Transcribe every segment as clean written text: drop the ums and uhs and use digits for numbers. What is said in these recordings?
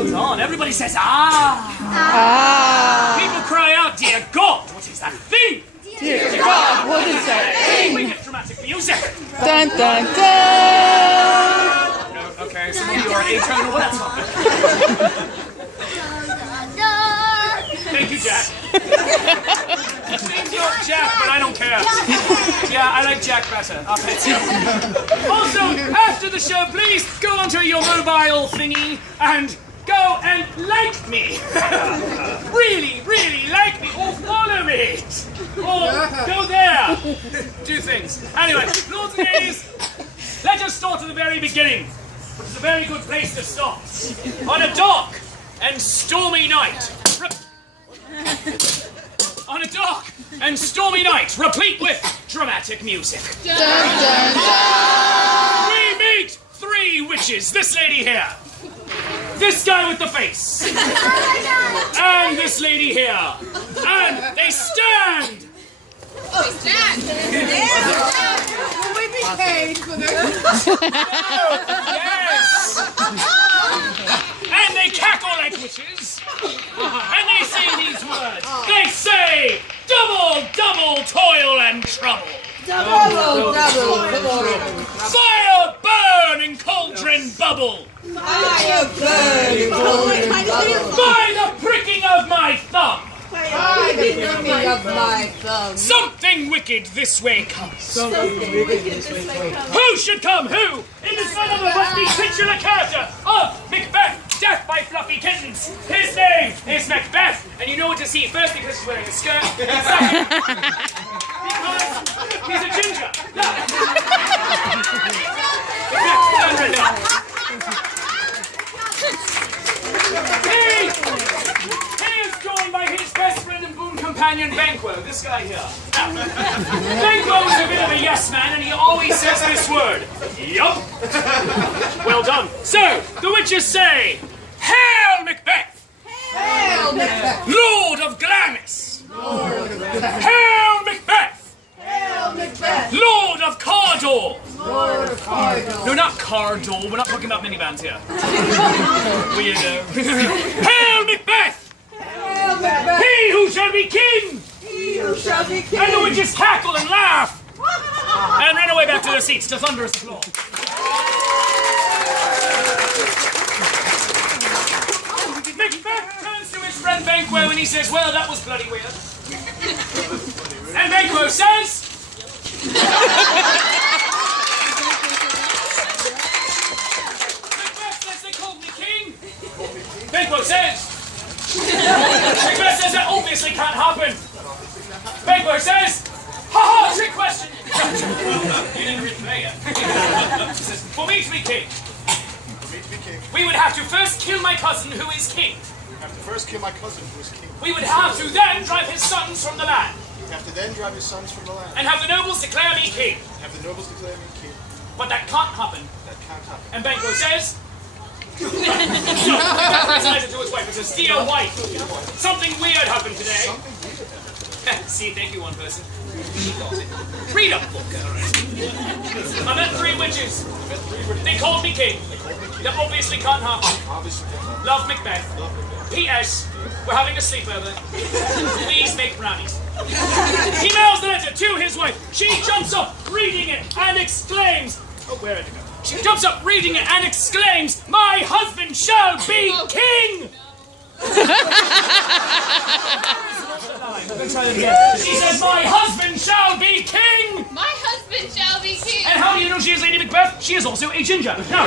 Well done. Everybody says, ah. Ah. People cry out, dear God, what is that thing? Dear God, what is that thing? We get dramatic music. Dun dun dun. No, okay, some of you are atonal. That's not good. Thank you, Jack. Name's not Jack, but I don't care. Yeah, I like Jack better. I'll pay you. Also, after the show, please go onto your mobile thingy and go and like me. Really, really like me, or follow me. Or go there. Do things. Anyway, lords and ladies, let us start at the very beginning. It's a very good place to start. On a dark and stormy night. On a dark and stormy night, replete with dramatic music. Dun dun dun. We meet three witches. This lady here. This guy with the face. And this lady here. And they stand. They stand. Will we be paid for this? Yes. And they cackle like witches. And they say these words. They say, double, double toil and trouble. Double. Fire burn and cauldron bubble. Fire burning, golden bubble. By the pricking of my thumb. By the pricking of my thumb. Something wicked this way comes. Who should come? Who? It is none other but the titular character of Macbeth, death by fluffy kittens. His name is Macbeth, and you know what to see. First, because he's wearing a skirt, and second, because he's a ginger. He is joined by his best friend and boon companion, Banquo, this guy here. Now, Banquo is a bit of a yes man, and he always says this word. Yup. Well done. So, the witches say, Hail Macbeth! Hail Macbeth! Lord of Glamis! Lord of Macbeth! Hail Macbeth! Hail Macbeth! Lord of Cardor! Lord of Cardor! No, not Cardor. We're not talking about minibands here. Weirdo. Hail Macbeth! Hail Macbeth! He who shall be king! He who shall be king! And the witches cackle and laugh! And ran away back to their seats to thunderous applause. Macbeth turns to his friend Banquo and he says, well, that was bloody weird. And Banquo says... Macbeth says they called me king. Banquo says... Macbeth says that obviously can't happen. Banquo says... Ha-ha, trick question. You didn't read the play yet. He says, for me to be king, we would have to first kill my cousin who is king. We have to first kill my cousin who is king. We would have to then drive his sons from the land. We have to then drive his sons from the land. And have the nobles declare me king. Have the nobles declare me king. But that can't happen. That can't happen. And Banquo says... No, Macbeth says it to his wife. It says, dear wife, something weird happened today. Something weird happened. See, thank you, one person. Read a book. I met three witches. They called me king. That obviously can't happen. Obviously can't happen. Love Macbeth. P.S. We're having a sleepover. Please make brownies. He mails the letter to his wife. She jumps up, reading it, and exclaims... Oh, where did it go? She jumps up, reading it, and exclaims, my husband shall be king! She says, my husband shall be king! My husband shall be king. And how do you know she is Lady Macbeth? She is also a ginger. No.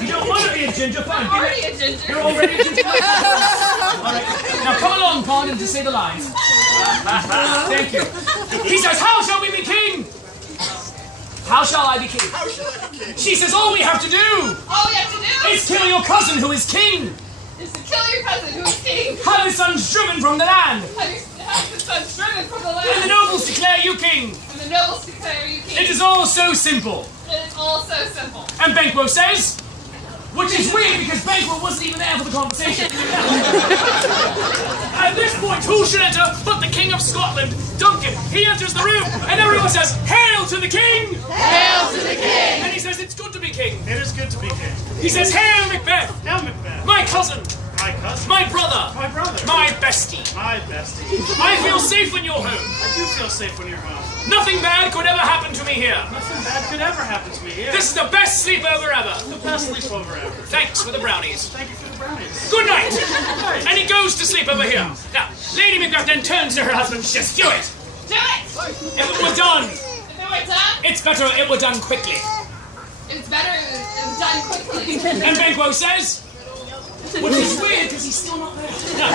You don't want to be a ginger, fine. I'm already a ginger. You're already a ginger. All right. Now come along, Pond, and to say the lines. Thank you. He says, how shall we be king? How shall I be king? How shall I be king? She says, all we have to do All we have to do is kill your cousin who is king. is to kill your cousin who is king. Have his sons driven from the land. Have his sons driven from the And the land. nobles declare you king. And the nobles declare you king. It is all so simple. It is all so simple. And Banquo says, Which is weird because Banquo wasn't even there for the conversation. At this point, who should enter but the King of Scotland, Duncan? He enters the room and everyone says, "Hail to the King!" Hail to the king! And he says, "It's good to be king." It is good to be king. He says, "Hail Macbeth! Now Macbeth. My cousin! My cousin. My brother! My brother. My bestie! My bestie. I feel safe in your home. I do feel safe when you're home. Nothing bad could ever happen to me here. Nothing bad could ever happen to me here. This is the best sleepover ever. the best sleepover ever. Thanks for the brownies. Thank you for the brownies. Good night!" And he goes to sleep over here. Now, Lady Macbeth then turns to her husband and says, "Do it! Do it! If it were done, If it were done, it's better it were done quickly." it's better if it was done quickly. And Banquo says, which is weird because he's still not there. Now,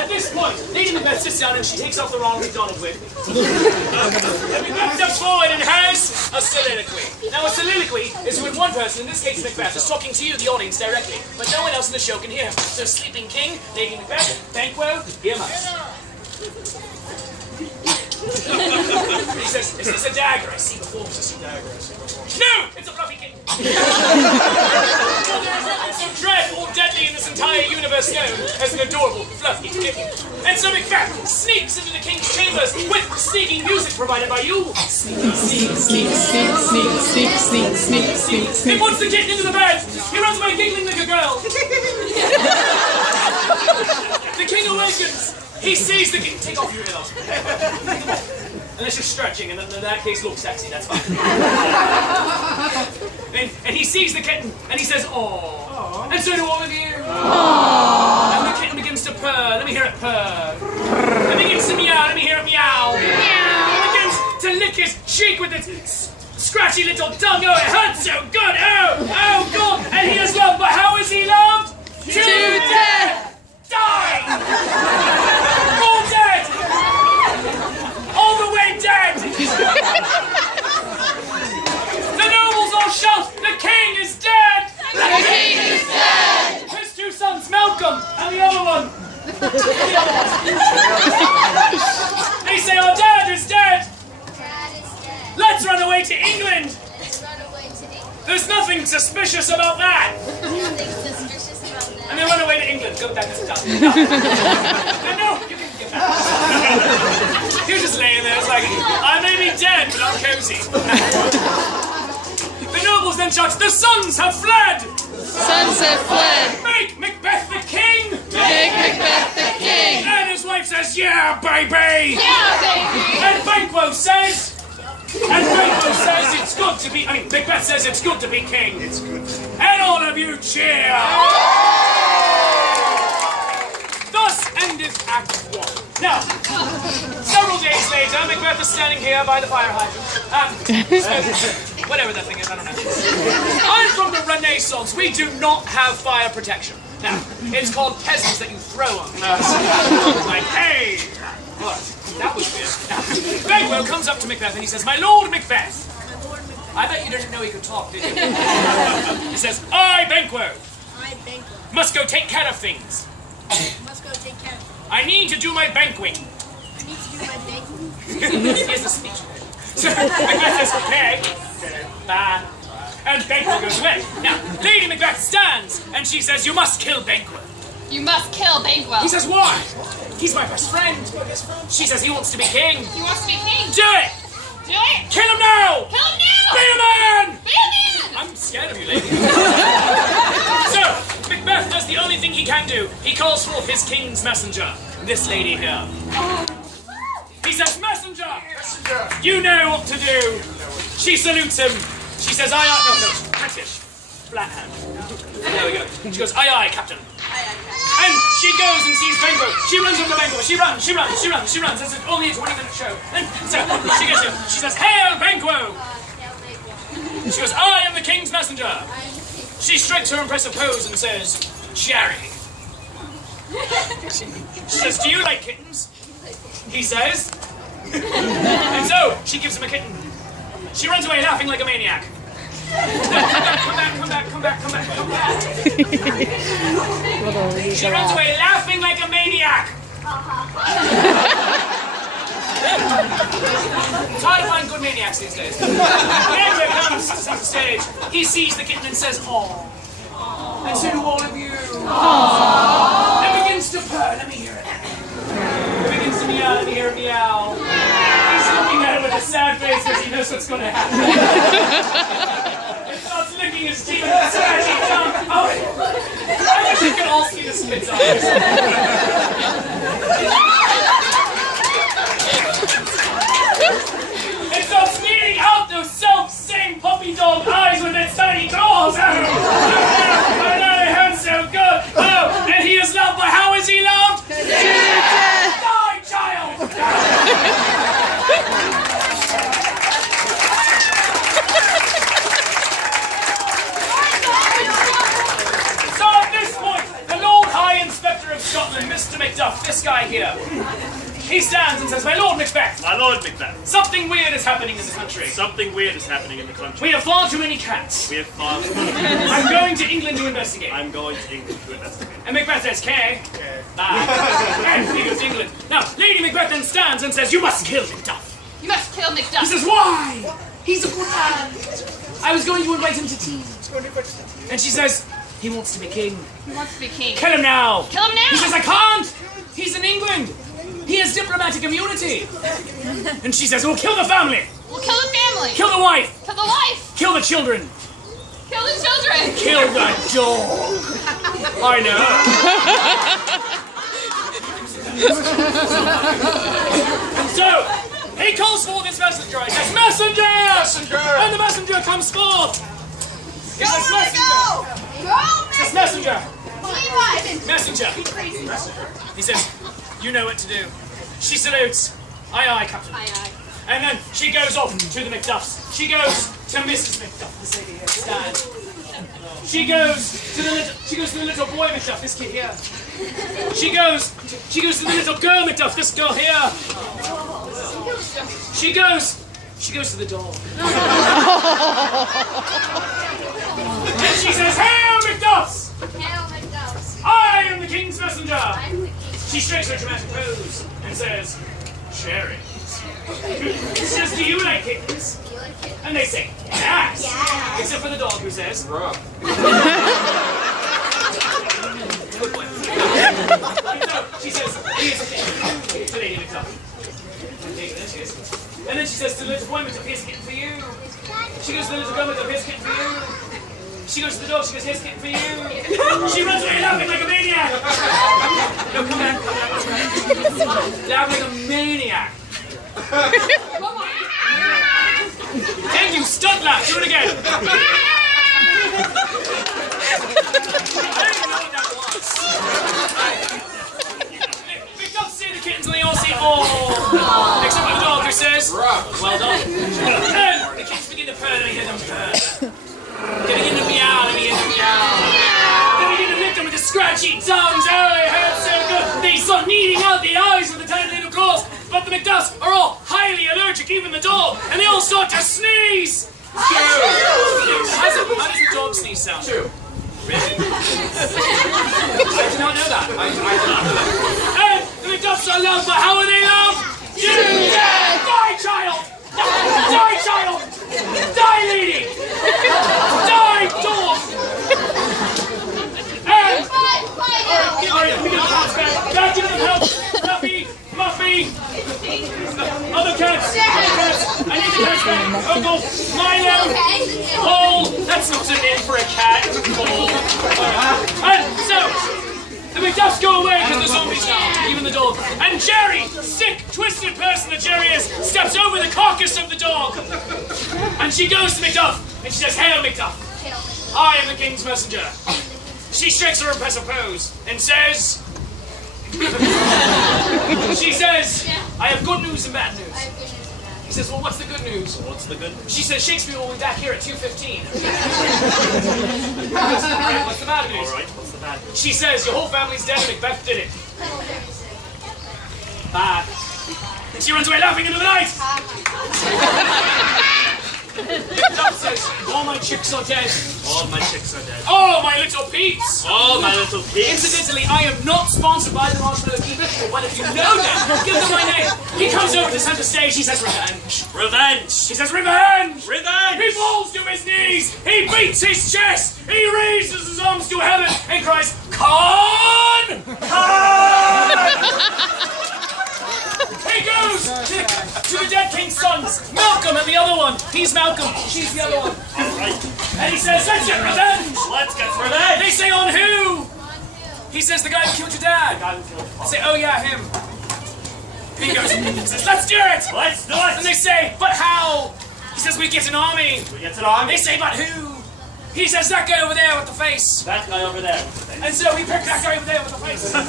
at this point, Lady Macbeth sits down and she takes off the Ronald McDonald wig. And Macbeth steps forward and has a soliloquy. Now, a soliloquy is when one person, in this case Macbeth, is talking to you, the audience, directly, but no one else in the show can hear him. So, Sleeping King, Lady Macbeth, Banquo, hear us. He says, "Is this a dagger? I see before me. Is this a dagger? No! It's a fluffy king." So dread or deadly in this entire universe known as an adorable fluffy kitten. And so Macbeth sneaks into the king's chambers with sneaking music provided by you. Sneak, sneak, sneak, sneak, sneak, sneak, sneak, sneak, sneak, sneak. He puts the kitten into the bed. He runs away giggling like a girl. The king awakens. He sees the king. Take off your heels. Unless you're stretching, and then in that case, look sexy. That's fine. And he sees the kitten, and he says, "Aww." And so do all of you. Aww. And the kitten begins to purr. Let me hear it purr. It begins to meow. Let me hear it meow. Meow. It begins to lick his cheek with its scratchy little tongue. Oh, it hurts so good. Oh, God. And he is loved. But how is he loved? To death. Die. All dead. All the way dead. The nobles all shout, "The king is dead! The king is dead! His two sons, Malcolm and the other one. They say, "Our dad is dead. Dad is dead. Let's run away to England." Let's run away to England. There's nothing suspicious about that. Nothing suspicious about that. And they run away to England. Go back to town. No, you can get back. You're just laying there. It's like, I may be dead, but I'm cozy. The nobles then shout, "The sons have fled! Sons have fled! Make Macbeth the king!" Make Macbeth the king! And his wife says, "Yeah, baby!" Yeah, baby! And Banquo says, it's good to be, Macbeth says it's good to be king. It's good. And all of you cheer! Thus ended Act 1. Now, several days later, Macbeth is standing here by the fire hydrant. Whatever that thing is, I don't know. I'm from the Renaissance. We do not have fire protection. Now, it's called peasants that you throw on. Like, hey! What? That was weird. Banquo comes up to Macbeth and he says, "My Lord Macbeth." I bet you didn't know he could talk, did you? He says, "I, Banquo, I banquet. must go take care of things. Must go take care of it. I need to do my banquet." I need to do my banquet. Here's the speech. So Macbeth says, "Okay, bye." And Banquo goes away. Now, Lady Macbeth stands and she says, "You must kill Banquo." You must kill Banquo. He says, "Why?" "He's my best friend." She says, "He wants to be king." He wants to be king. "Do it! Do it! Kill him now! Kill him now! Be a man!" Be a man! I'm scared of you, lady. So, Macbeth does the only thing he can do. He calls forth his king's messenger, this lady here. He says, "Messenger, you know what to do." She salutes him. She says, "Aye, aye." No, British. Flat hand. There we go. She goes, "Aye, aye, Captain." And she goes and sees Banquo. She runs over to Banquo. She runs. It's only a 20-minute show. And so she gets him. She says, "Hail, Banquo!" She goes, "I am the king's messenger." She strikes her impressive pose and says, "Cherry." She says, "Do you like kittens?" He says. And so she gives him a kitten. She runs away laughing like a maniac. Come back. She runs away laughing like a maniac. It's hard to find good maniacs these days. Banquo comes to the stage. He sees the kitten and says, "Aw." And so do all of you. It begins to purr. Let me hear it. It begins to meow. Let me hear it meow. He's looking at it with a sad face because he knows what's going to happen. It starts licking his teeth and scratching his tongue. Oh, I wish you could all see the spits on this. It starts sneering out those self-same puppy dog eyes with its tiny claws. Oh, no, it hurts so good. Oh, and he is loved by, how is he loved? Die, child! So at this point, the Lord High Inspector of Scotland, Mr. Macduff, this guy here, he stands and says, my Lord Macbeth. My Lord Macbeth. Something weird is happening in the country. Something weird is happening in the country. We have far too many cats. We have far too many. I'm going to England to investigate. I'm going to England to investigate. And Macbeth says, K. And he goes to England. Now, Lady Macbeth then stands and says, you must kill Macduff. You must kill He Macduff. says, why? He's a good man. I was going to invite him to tea. And she says, he wants to be king. He wants to be king. Kill him now. Kill him now. He says, I can't. He's in England. He has diplomatic immunity. And she says, well, kill the family. We'll kill the family. Kill the wife. Kill the wife. Kill the children. Kill the children. Kill the dog. I know. So, he calls forth his messenger. He says, messenger! Messenger! And the messenger comes forth. He says, messenger. He says, messenger. Messenger. He says, you know what to do. She salutes. Aye, aye, Captain. Aye, aye. And then she goes off to the Macduffs. She goes to Mrs. Macduff, this lady here, stand. She goes to the little boy Macduff, this kid here. She goes to the little girl Macduff, this girl here. She goes to the dog. And she says, hail Macduffs! I am the king's messenger! She strikes her dramatic pose and says, cherries. She says, do you like kittens? And they say, yes! Except for the dog who says, ruh. Good boy. So she says, here's a kitten. To Lady Macduff. And then she says to the little boy Macduff, here's a kitten for you. She goes to the little girl Macduff, here's a kitten for you. She goes to the dog, she goes, here's a kitten for you. She runs away laughing like a maniac. No, come on. Laughing like a maniac. And you stunt laugh, do it again. I don't even know what that was. Macduff see the kittens and they all say, oh. Except for the dog who says, well done. And the cats begin to purr and I hear them purr. They begin to meow, they begin to meow. They begin to lick them with the scratchy tongues. Oh, it hurts so good. They start kneading out the eyes with the tiny little claws. But the Macduffs are all highly allergic, even the dog, and they all start to sneeze. How does the dog sneeze sound? Really? I did not know that. I did not know that. And the Macduffs are loved, but how are they loved? You dead! Die, child! Die, child! Die, lady! Die, dog! And... Alright, give them help! Muffy! Other cats! I need the cats back! Uncle! Milo! Paul! That's not a name for a cat! Paul! And so... the Macduffs go away because the zombies now, even the dog. And Jerry, sick, twisted person that Jerry is, steps over the carcass of the dog. And she goes to Macduff, and she says, hail Macduff, I am the king's messenger. She strikes her impressive pose, and says, she says, I have good news and bad news. He says, well, what's the good news? What's the good news? She says, Shakespeare will be back here at 2:15. Alright, what's the bad news? Alright, what's the bad news? She says, your whole family's dead and Macbeth did it. Bad. And she runs away laughing into the night. Macduff says, all my chicks are dead. All my chicks are dead. Oh, my little peeps. All my little peeps. Incidentally, I am not sponsored by the Marshmallow Keeper, but what if you know them? Give them my name. He comes over to center stage, he says, revenge. Revenge. He says, revenge. Revenge. He falls to his knees. He beats his chest. He raises his arms cries, Con! Con! He goes to the dead king's sons. Malcolm and the other one. He's Malcolm. She's the other one. All right. And he says, let's get revenge. Let's get revenge. They say, on who? He says, the guy who killed your dad. They say, oh yeah, him. He goes, says, let's do it. Let's do And it. they say, but how? He says, we get an army. We get an army. They say, but who? He says, that guy over there with the face. That guy over there. And so we pick that guy over there with the face. He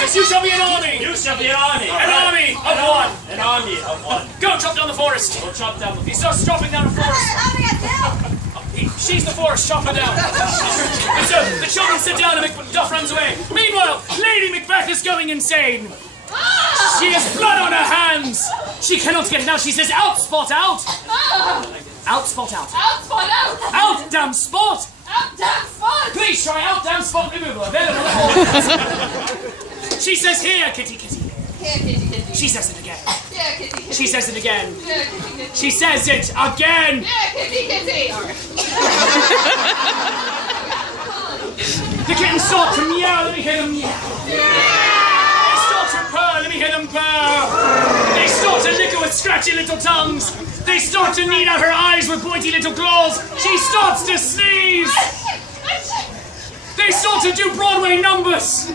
says, you shall be an army. You shall be an army. An army of one. An army of one. Go chop down the forest. We'll chop down the He starts chopping down the forest. She's the forest, chop her down. And so the children sit down and Macduff runs away. Meanwhile, Lady Macbeth is going insane. She has blood on her hands. She cannot get it out. She says, out, spot, out. Out, spot, out. Out, spot, out. Out, damn spot. Out, damn spot. Please try out, damn spot removal. Available at all. She says, here, kitty, kitty. Here, kitty, kitty. She says it again. Yeah, kitty, kitty. She says it again. Yeah, kitty, kitty. She says it again. Yeah, kitty, kitty. The kittens start to meow. Let me hear them meow. They start to purr. Let me hear them purr. They start to lick her with scratchy little tongues. They start to knead out her eyes with pointy little claws. She starts to sneeze. They start to do Broadway numbers.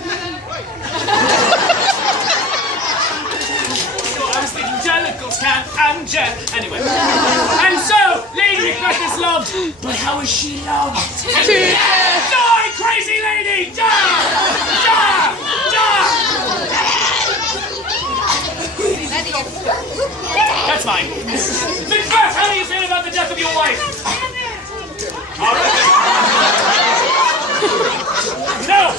I was thinking Jellicles can and Jen. Anyway. And so, Lady Macbeth is loved. But how is she loved? Die, crazy lady! Die! Die! Die! That's fine. Macbeth, how do you feel about the death of your wife? No!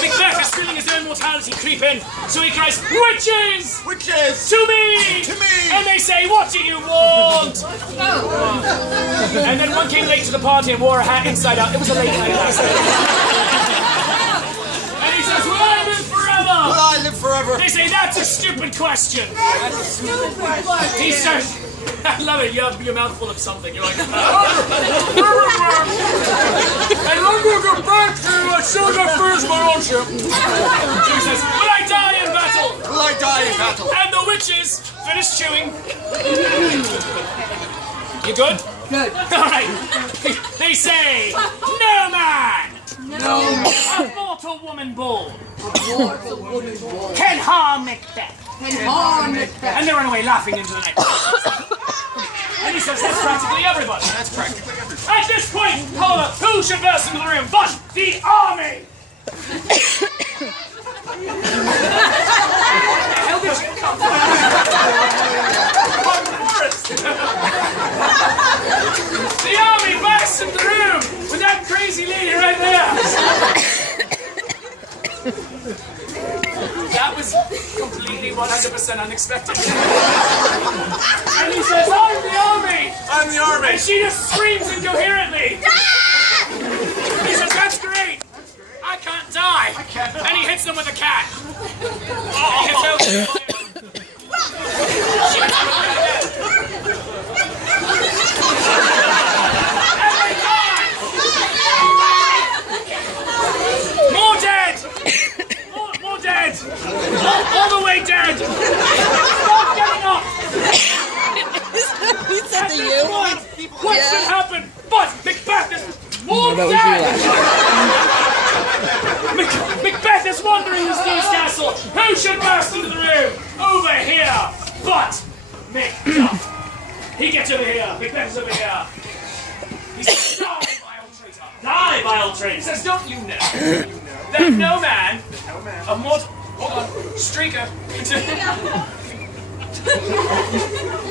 Macbeth is feeling his own mortality creep in, so he cries, witches! Witches! To me! To me! And they say, what do you want? And then one came late to the party and wore a hat inside out. It was a late night last night. And he says, will I live forever? Will I live forever? They say, that's a stupid question. That's a stupid question. He says, I love it, you have your mouth full of something. You're like, and I'm going to go back to Sugar First, my own ship. He says, will I die in battle? Will I die in battle? And the witches finish chewing. You good? Good. Alright. They say, no man! No. A mortal woman born Mortal woman born. can harm Macbeth. And harm Macbeth. And they run away laughing into the night. And he says, that's practically everybody. That's practically everything. At this point, however, who should burst into the room but the army? How did you come from? The army bursts into the room with that crazy lady right there. That was completely 100% unexpected. And he says, I'm the army! I'm the army! And she just screams incoherently. He says, that's great. I can't die. And he hits them with a cat. He hits her with a She hits him with a cat. And they die. More dead. More dead. All the way dead. Stop getting up. He said to you. What should happen? But Macbeth is more dead! Macbeth is wandering the Steve's castle. Who should burst into the room? Over here. But Macduff. He gets over here. Macbeth is over here. He says, die, vile traitor. Die, vile He traitor. says, don't you know that no man, a mortal, hold on, streaker.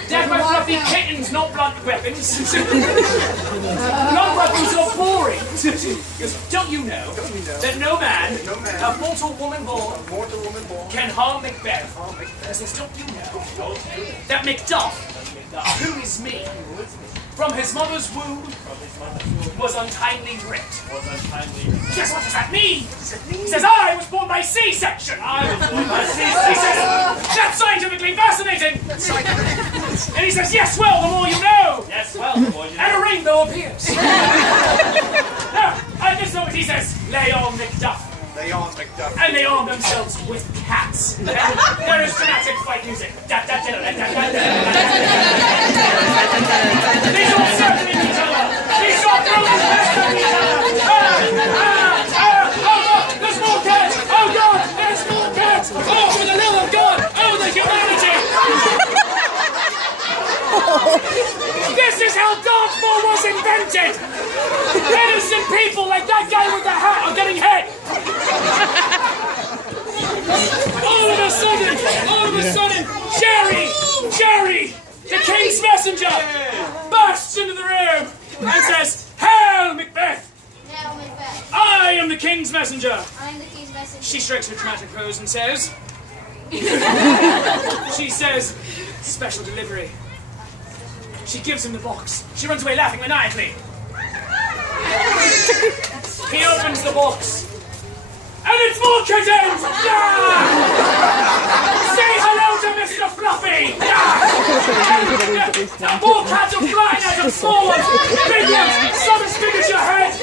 Death by fluffy kittens, not blunt weapons. Blunt weapons are boring. Because don't you know that no man, a mortal woman born, can harm Macbeth? He says, don't you know that Macduff, who is me, from his mother's womb, was untimely ripped? Yes, what does that mean? He says, I was born by C-section. I was born by C-section. He says, that's scientifically fascinating. And he says, yes, well, the more you know. Yes, well, the more you know. And a rainbow appears. Now, at this moment, he says, lay on Macduff. They on Macduff. And they arm themselves with cats. And there is dramatic fight music. These all circling each other. These all throwing past each other. Oh, look, there's more cats. Oh, God, there's more cats. Oh, for the love of God. Oh, the humanity. This is how dodgeball was invented. Innocent people like that guy with the hat are getting hit. All of a sudden, Jerry, the king's messenger, bursts into the room and says, "Hail, Macbeth! Now, Macbeth. I am the king's messenger." I am the king's messenger. She strikes her dramatic pose and says, she says, "Special delivery." She gives him the box. She runs away laughing maniacally. He opens the box. And it's more kittens! Yeah! Say hello to Mr. Fluffy! Yeah! More cats are flying out of small ones! Big ones! Some as big as your head!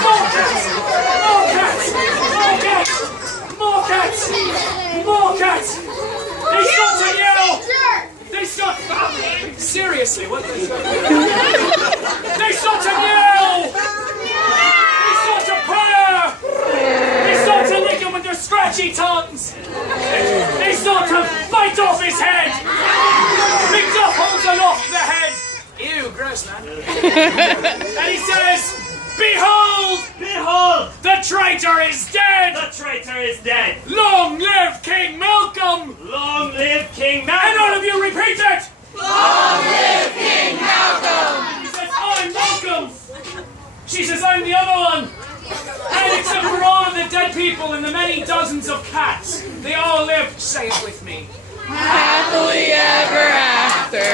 More cats! More cats! More cats! More cats! More cats! They start to yell! They start... Seriously, what the... They start to yell! They start to purr! They start to lick him with their scratchy tongues! They start to bite off his head! Macduff holds aloft the head! Ew, gross, man. And he says, "Behold! Behold! The traitor is dead! The traitor is dead! Long live King Malcolm!" Long live King And all Macbeth! of you repeat it! Long live King Malcolm! He says, "I'm Malcolm!" She says, "I'm the other one!" And except for all of the dead people and the many dozens of cats, they all lived, say it with me, Happily ever after.